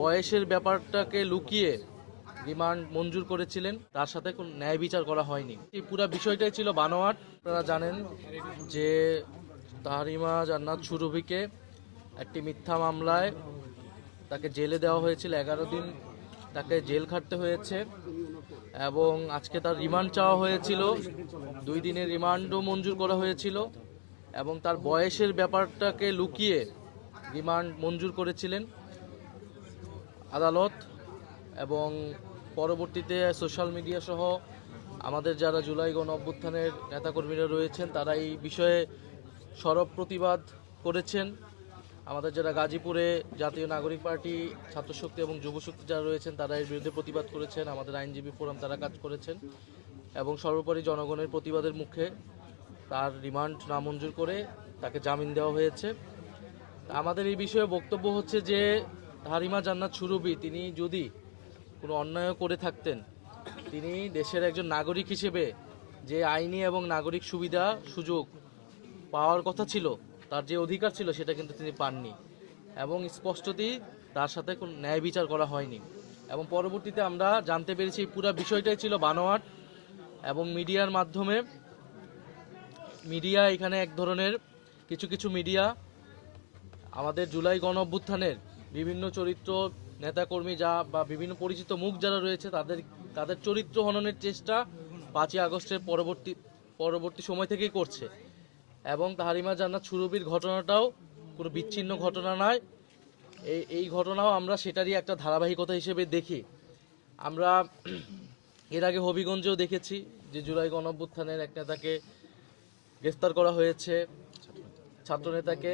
বয়সের ব্যাপারটাকে লুকিয়ে রিমান্ড মঞ্জুর করেছিলেন, তার সাথে কোনো ন্যায় বিচার করা হয়নি। এই পুরো বিষয়টাই ছিল বানোয়াট। আপনারা জানেন যে তাহরিমা জান্নাত সুরভিকে একটি মিথ্যা মামলায় তাকে জেলে দেওয়া হয়েছিল, 11 দিন তাকে জেল খাটতে হয়েছে এবং আজকে তার রিমান্ড চাওয়া হয়েছিল, 2 দিনের রিমান্ডও মঞ্জুর করা হয়েছিল এবং তার বয়সের ব্যাপারটাকে লুকিয়ে রিমান্ড মঞ্জুর করেছিলেন আদালত। এবং পরবর্তীতে সোশ্যাল মিডিয়া সহ আমাদের যারা জুলাই গণ অভ্যুত্থানের নেতাকর্মীরা রয়েছেন তারা এই বিষয়ে সরব প্রতিবাদ করেছেন। আমাদের যারা গাজীপুরে জাতীয় নাগরিক পার্টি, ছাত্রশক্তি এবং যুবশক্তি যারা রয়েছেন তারা এর বিরুদ্ধে প্রতিবাদ করেছেন। আমাদের আইনজীবী ফোরাম তারা কাজ করেছেন এবং সর্বোপরি জনগণের প্রতিবাদের মুখে তার রিমান্ড নামঞ্জুর করে তাকে জামিন দেওয়া হয়েছে। আমাদের এই বিষয়ে বক্তব্য হচ্ছে যে তাহরিমা জান্নাত সুরভি তিনি যদি কোনো অন্যায় করে থাকতেন, তিনি দেশের একজন নাগরিক হিসেবে যে আইনি এবং নাগরিক সুবিধা সুযোগ পাওয়ার কথা ছিল, তার যে অধিকার ছিল সেটা কিন্তু তিনি পাননি এবং স্পষ্টতই তার সাথে কোনো ন্যায় বিচার করা হয়নি। এবং পরবর্তীতে আমরা জানতে পেরেছি পুরো বিষয়টাই ছিল বানোয়াট এবং মিডিয়ার মাধ্যমে এখানে এক ধরনের কিছু মিডিয়া আমাদের জুলাই গণ অভ্যুত্থানের বিভিন্ন চরিত্র, নেতাকর্মী যা বা বিভিন্ন পরিচিত মুখ যারা রয়েছে তাদের চরিত্র হননের চেষ্টা 5ই আগস্টের পরবর্তী সময় থেকেই করছে। এবং তাহরিমা জান্নাত সুরভির ঘটনাটাও কোনো বিচ্ছিন্ন ঘটনা নয়, এই ঘটনাও আমরা সেটারই একটা ধারাবাহিকতা হিসেবে দেখি। আমরা এর আগে হবিগঞ্জেও দেখেছি যে জুলাই গণ অভ্যুত্থানের এক নেতাকে গ্রেফতার করা হয়েছে, ছাত্রনেতাকে।